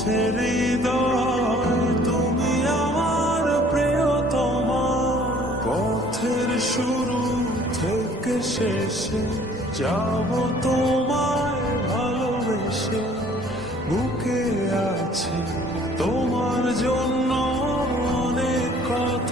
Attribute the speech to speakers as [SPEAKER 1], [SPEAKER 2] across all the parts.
[SPEAKER 1] হৃদয় তুমি আমার প্রিয়তমা। পথের শুরু থেকে শেষে যাব তোমায় ভালোবেসে। বুকে আছে তোমার জন্য অনেক কথা।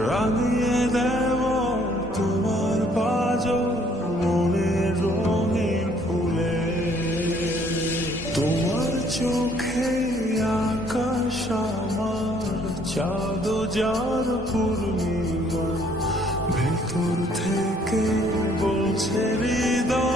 [SPEAKER 1] রাঙিয়ে দেব তোমার তোমার চোখে পূর্ণিমা ভেতর থেকে বলছে হৃদয়।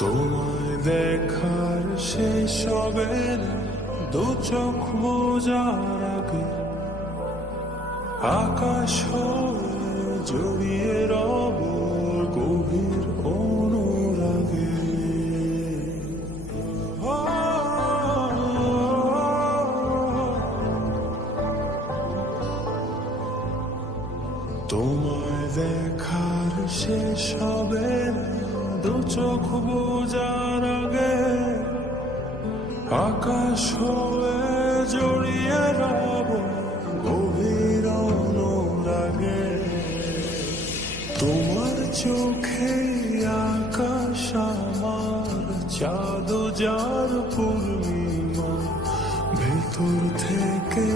[SPEAKER 1] তোমায় দেখার শেষ হবে দু চোখ বোঝার আগে আকাশ জড়িয়ে রব গভীর অনুরাগে। তোমায় দেখার শেষ হবে না, দু চোখ বোঝার আগে আকাশ হয়ে জড়িয়ে রব, গভীর অনুরাগে তোমার চোখে আকাশ আমার চাঁদ যার পূর্ণিমা, ভেতর থেকে